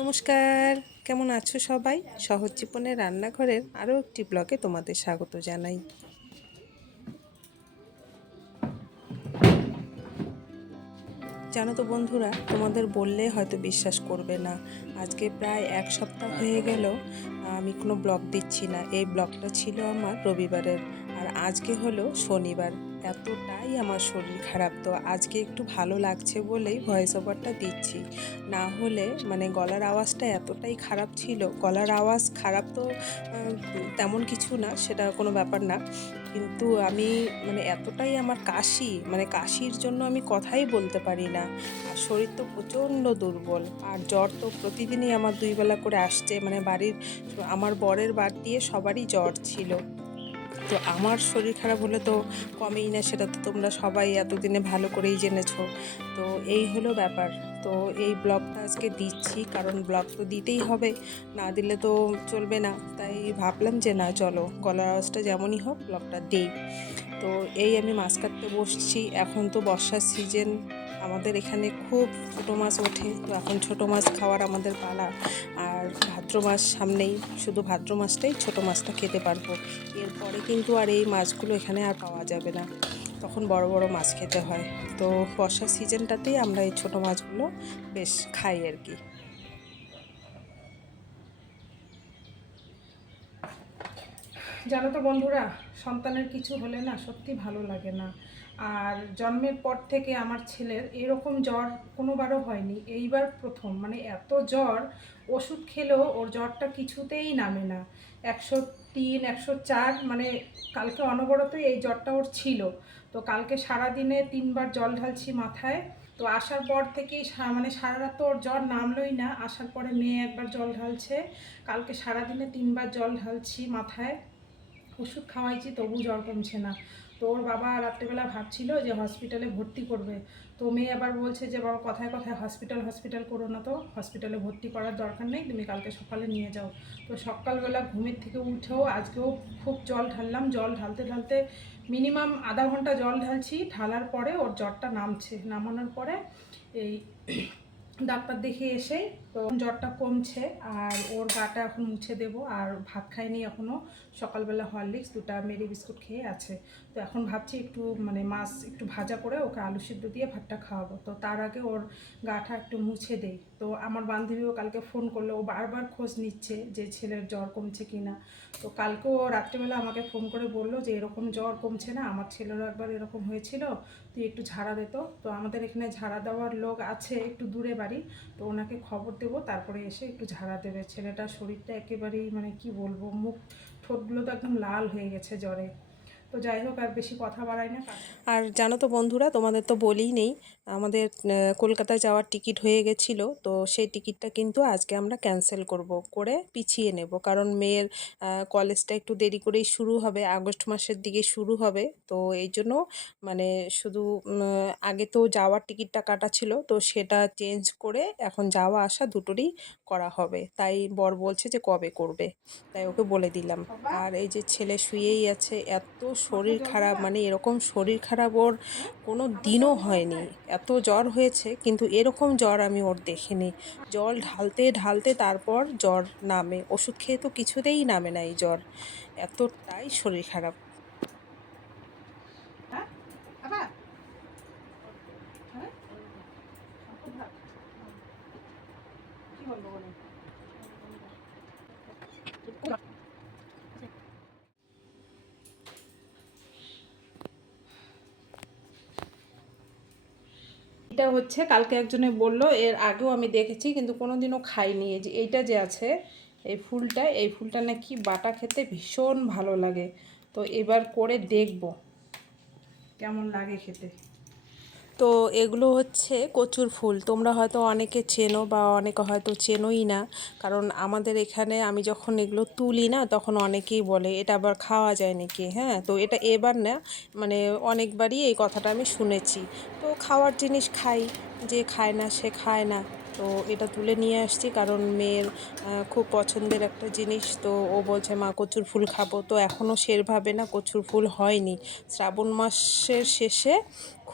নমস্কার, কেমন আছো সবাই? সহজ জীবনের রান্নাঘরের আরও একটি ব্লগে তোমাদের স্বাগত জানাই। জানো তো বন্ধুরা, তোমাদের বললে হয়তো বিশ্বাস করবে না, আজকে প্রায় এক সপ্তাহ হয়ে গেল আমি কোনো ব্লগ দিচ্ছি না। এই ব্লগটা ছিল আমার রবিবারের, আর আজকে হলো শনিবার। এতটাই আমার শরীর খারাপ, তো আজকে একটু ভালো লাগছে বলেই ভয়েস ওভারটা দিচ্ছি। না হলে গলার আওয়াজটা এতটাই খারাপ ছিল। গলার আওয়াজ খারাপ তো তেমন কিছু না, সেটা কোনো ব্যাপার না, কিন্তু আমি এতটাই আমার কাশি, কাশির জন্য আমি কথাই বলতে পারি না। আর শরীর তো প্রচণ্ড দুর্বল, আর জ্বর তো প্রতিদিনই আমার 2 বেলা করে আসছে। বাড়ির আমার বরের বাদ দিয়ে সবারই জ্বর ছিল। তো আমার শরীর খারাপ হলে তো কমেই না, সেটা তো তোমরা সবাই এতদিনে ভালো করেই জেনেছো। তো এই হলো ব্যাপার। তো এই ব্লগটা আজকে দিচ্ছি, কারণ ব্লগ তো দিতেই হবে, না দিলে তো চলবে না। তাই ভাবলাম যে না, চলো গলার আওয়াজটা যেমনই হোক ব্লগটা দিই। তো এই আমি মাছ কাটতে বসছি। এখন তো বর্ষার সিজন, আমাদের এখানে খুব ছোটো মাছ ওঠে, তো এখন ছোটো মাছ খাওয়ার আমাদের পালা। আর ভাদ্র মাস সামনেই, শুধু ভাদ্র মাসটাই ছোটো মাছটা খেতে পারবো। এরপরে কিন্তু আর এই মাছগুলো এখানে আর পাওয়া যাবে না, তখন বড় বড় মাছ খেতে হয়। তো বর্ষার সিজনটাতেই আমরা এই ছোটো মাছগুলো বেশ খাই আর কি। জানো তো বন্ধুরা, সন্তানের কিছু হলে না সত্যি ভালো লাগে না। আর জন্মের পর থেকে আমার ছেলের এরকম জ্বর কোনোবারও হয়নি, এইবার প্রথম। এত জ্বর, ওষুধ খেলেও ওর জ্বরটা কিছুতেই নামে না। 103, 104, কালকে অনবরতই এই জ্বরটা ওর ছিল। তো কালকে সারাদিনে 3বার জল ঢালছি মাথায়। তো আসার পর থেকেই সারা রাত তো ওর জ্বর নামলোই না। আসার পরে মেয়ে একবার জল ঢালছে, কালকে সারাদিনে 3বার জল ঢালছি মাথায়। ওষুধ খাওয়াইছি, তবু জ্বর কমছে না। তো ওর বাবা রাত্রেবেলা ভাবছিল যে হসপিটালে ভর্তি করবে। তো মেয়ে আবার বলছে যে বাবা, কথায় কথায় হসপিটাল হসপিটাল করো না, তো হসপিটালে ভর্তি করার দরকার নেই, তুমি কালকে সকালে নিয়ে যাও। তো সকালবেলা ঘুমের থেকে উঠেও আজকেও খুব জল ঢাললাম। জল ঢালতে ঢালতে মিনিমাম আধা ঘন্টা জল ঢালছি। ঢালার পরে ওর জ্বরটা নামছে, নামানোর পরে এই ডাক্তার দেখিয়ে এসেই তো জ্বরটা কমছে। আর ওর গাটা এখন মুছে দেবো। আর ভাত খাইনি এখনও, সকালবেলা হরলিক্স 2টা মেরি বিস্কুট খেয়ে আছে। তো এখন ভাবছি একটু মাছ একটু ভাজা করে ওকে আলু সিদ্ধ দিয়ে ভাতটা খাওয়াবো। তো তার আগে ওর গাটা একটু মুছে দেই। তো আমার বান্ধবীও কালকে ফোন করলো, ও বারবার খোঁজ নিচ্ছে যে ছেলের জ্বর কমছে কি না। তো কালকেও রাত্রিবেলা আমাকে ফোন করে বললো যে এরকম জ্বর কমছে না, আমার ছেলেরও একবার এরকম হয়েছিল, তুই একটু ঝাড়া দে। তো তো আমাদের এখানে ঝাড়া দেওয়ার লোক আছে, একটু দূরে বাড়ি। তো ওনাকে খবর দেবো, তারপরে এসে একটু ঝাড়া দেবে। ছেলেটার শরীরটা একেবারেই কি বলবো, মুখ ঠোঁটগুলো তো একদম লাল হয়ে গেছে জ্বরে। তো যাই হোক, আর বেশি কথা বাড়াই না। আর জানো তো বন্ধুরা, তোমাদের তো বলেই নেই, আমাদের কলকাতায় যাওয়ার টিকিট হয়ে গেছিলো। তো সেই টিকিটটা কিন্তু আজকে আমরা ক্যান্সেল করে পিছিয়ে নেব, কারণ মেয়ের কলেজটা একটু দেরি করেই শুরু হবে, আগস্ট মাসের দিকে শুরু হবে। তো এই জন্য শুধু আগে তো যাওয়ার টিকিটটা কাটা ছিল, তো সেটা চেঞ্জ করে এখন যাওয়া আসা দুটোরই করা হবে। তাই বর বলছে যে কবে করবে, তাই ওকে বলে দিলাম। আর এই যে ছেলে শুয়েই আছে, এত শরীর খারাপ, এরকম শরীর খারাপ ওর কোনো দিনও হয়নি। এত জ্বর হয়েছে, কিন্তু এরকম জ্বর আমি ওর দেখিনি। জল ঢালতে ঢালতে তারপর জ্বর নামে, ওষুধ খেয়ে তো কিছুতেই নামে না এই জ্বর। এতটাই শরীর খারাপ। এটা হচ্ছে কালকে একজনে বলল, এর আগেও আমি দেখেছি কিন্তু কোনোদিনও খাইনি। এই যে এইটা যে আছে, এই ফুলটা নাকি বাটা খেতে ভীষণ ভালো লাগে। তো এবার করে দেখব কেমন লাগে খেতে। তো এগুলো হচ্ছে কচুর ফুল, তোমরা হয়তো অনেকে চেনো বা অনেকে হয়তো চেনোই না, কারণ আমাদের এখানে আমি যখন এগুলো তুলি না, তখন অনেকেই বলে এটা আবার খাওয়া যায় নাকি। হ্যাঁ, তো এটা এবার না, মানে অনেকবারই এই কথাটা আমি শুনেছি। তো খাওয়ার জিনিস খাই, যে খায় না সে খায় না। তো এটা তুলে নিয়ে আসছি, কারণ মেয়ের খুব পছন্দের একটা জিনিস। তো ও বলছে মা কচুর ফুল খাবো। তো এখনও সেভাবে না কচুর ফুল হয়নি, শ্রাবণ মাসের শেষে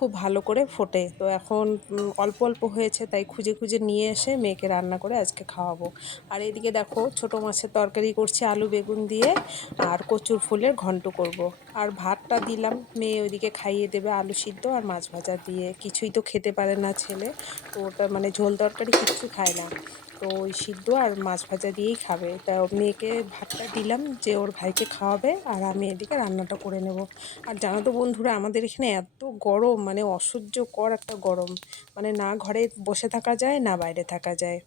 খুব ভালো করে ফোটে। তো এখন অল্প অল্প হয়েছে, তাই খুঁজে খুঁজে নিয়ে এসে মেয়েকে রান্না করে আজকে খাওয়াবো। আর এদিকে দেখো ছোটো মাছের তরকারি করছি আলু বেগুন দিয়ে, আর কচুর ফুলের ঘন্ট করব। আর ভাতটা দিলাম, মেয়ে ওইদিকে খাইয়ে দেবে আলু সিদ্ধ আর মাছ ভাজা দিয়ে। কিছুই তো খেতে পারে না ছেলে, তো ওটা মানে ঝোল তরকারি কিচ্ছু খায় না, তো ওই সিদ্ধ আর মাছ ভাজা দিয়েই খাবে। তা মেয়েকে ভাতটা দিলাম যে ওর ভাইকে খাওয়াবে, আর আমি এদিকে রান্নাটা করে নেব। আর জানো তো বন্ধুরা, আমাদের এখানে এত গরম, মানে অসহ্যকর একটা গরম, মানে না ঘরে বসে থাকা যায় না বাইরে থাকা যায়।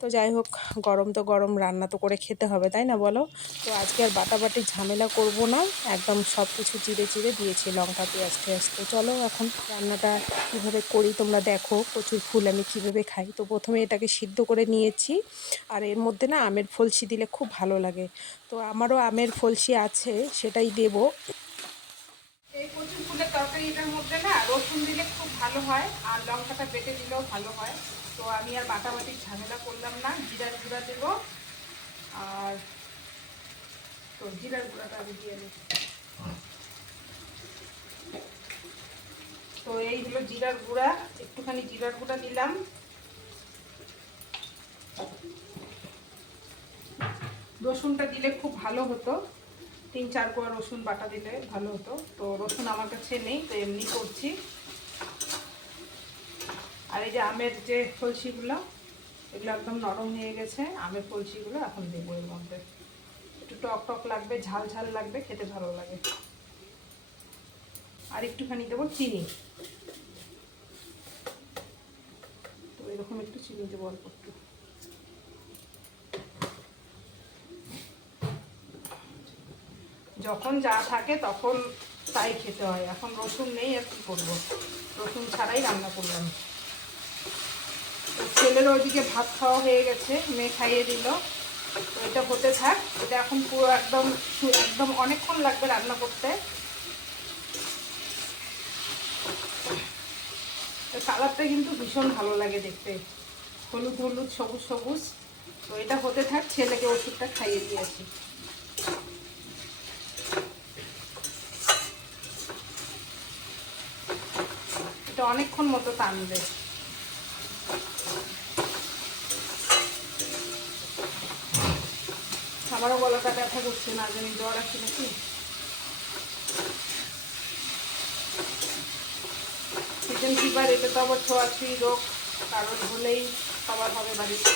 তো যাই হোক, গরম তো গরম, রান্না তো করে খেতে হবে, তাই না বলো? তো আজকে আর বাটাবাটি ঝামেলা করব না, একদম সব কিছু চিড়ে চিড়ে দিয়েছি লঙ্কা পেঁয়াজ টেয়াজ। তো চলো এখন রান্নাটা কীভাবে করি তোমরা দেখো। কচুর ফুল আমি কীভাবে খাই, তো প্রথমে এটাকে সিদ্ধ করে নিয়েছি, আর এর মধ্যে না আমের ফলসি দিলে খুব ভালো লাগে। তো আমারও আমের ফলসি আছে, সেটাই দেব। এই কচুর ফুলের তরকারিটার মধ্যে না রসুন দিলে খুব ভালো হয়, আর লঙ্কাটা বেটে দিলেও ভালো হয়। তো আমি আর বাটাবাটির ঝামেলা করলাম না, জিরার গুঁড়া দেবো। আর তো জিরার গুঁড়াটা আমি দিয়ে নিই। তো এই হলো জিরার গুঁড়া, একটুখানি জিরার গুঁড়া দিলাম। রসুনটা দিলে খুব ভালো হতো, 3-4 কোয়া রসুন বাটা দিলে ভালো হতো। তো রসুন আমার কাছে নেই, তো এমনি করছি। আর এই যে আমের যে ফলসিগুলো, এগুলো একদম নরম হয়ে গেছে। আমের ফলসিগুলো এখন দেবো এর মধ্যে। একটু টক টক লাগবে, ঝাল ঝাল লাগবে, খেতে ভালো লাগে। আর একটুখানি দেবো চিনি, তো এরকম একটু চিনি দেবো অল্প একটু। যখন যা থাকে তখন তাই খেতে হয়, এখন রসুন নেই আর কি করবো, রসুন ছাড়াই রান্না করলাম। ছেলের ওইদিকে ভাত খাওয়া হয়ে গেছে, মেয়ে খাইয়ে দিল। তো এটা হতে থাক, এটা এখন পুরো একদম একদম অনেকক্ষণ লাগবে রান্না করতে। কালারটা কিন্তু ভীষণ ভালো লাগে দেখতে, হলুদ হলুদ সবুজ সবুজ। তো এটা হতে থাক, ছেলেকে ওষুধটা খাইয়ে দিয়েছি। এটা অনেকক্ষণ মতো টানবে। আমারও গলাটা ব্যথা করছে, না জানি জ্বর আছে নাকি। সিজন ফিভার, এটা তো আবার ছোঁয়াছুঁয়ি রোগ, কারণ হলেই সবার হবে বাড়িতে।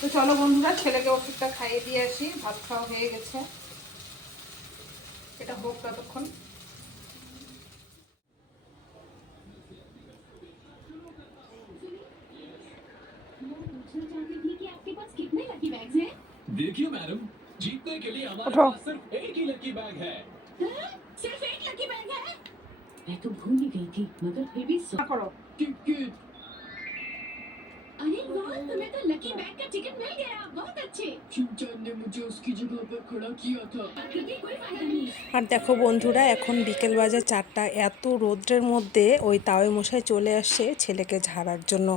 তো চলো বন্ধুরা, ছেলেকে ওষুধটা খাইয়ে দিয়ে আসি, ভাত খাওয়া হয়ে গেছে, এটা হোক ততক্ষণ। देखिए मैडम, जीतने के लिए हमारे उठो। पास सिर्फ एक ही लकी बैग है। सिर्फ एक लकी बैग है। मैं तो भूल ही गई थी, मगर फिर भी করো। टिकट। अरे वाह, तुम्हें तो लकी बैग का टिकट मिल गया, बहुत अच्छे। शिनचैन ने मुझे उसकी जगह पर खड़ा किया था। क्योंकि कोई फायदा नहीं। আর দেখো বন্ধুরা, এখন বিকেল বাজে 4টা, এত রৌদ্রের মধ্যে ওই তাওই মশাই চলে আসছে ছেলেকে ঝাড়ার জন্য।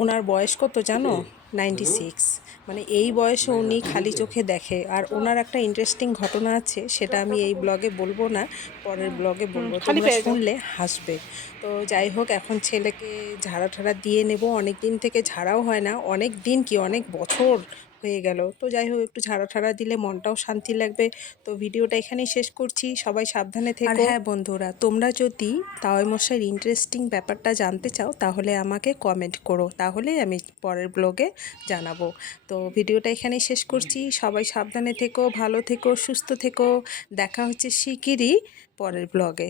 ওনার বয়স কত জানো? 96। মানে এই বয়সে উনি খালি চোখে দেখে। আর ওনার একটা ইন্টারেস্টিং ঘটনা আছে, সেটা আমি এই ব্লগে বলবো না, পরের ব্লগে বলবো, তোমরা শুনলে হাসবে। তো যাই হোক, এখন ছেলেকে ঝাড়া ঠাড়া দিয়ে নেব। অনেক দিন থেকে ঝাড়াও হয় না, অনেক দিন কি অনেক বছর হয়ে গেল। তো যাই হোক, একটু ঝাড়া ঠাড়া দিলে মনটাও শান্তি লাগবে। তো ভিডিওটা এখানেই শেষ করছি, সবাই সাবধানে থেকো। আর হ্যাঁ বন্ধুরা, তোমরা যদি তাওই মশাইয়ের ইন্টারেস্টিং ব্যাপারটা জানতে চাও, তাহলে আমাকে কমেন্ট করো, তাহলে আমি পরের ব্লগে জানাবো। তো ভিডিওটা এখানেই শেষ করছি, সবাই সাবধানে থেকো, ভালো থেকো, সুস্থ থেকো। দেখা হচ্ছে শিগগিরই পরের ব্লগে।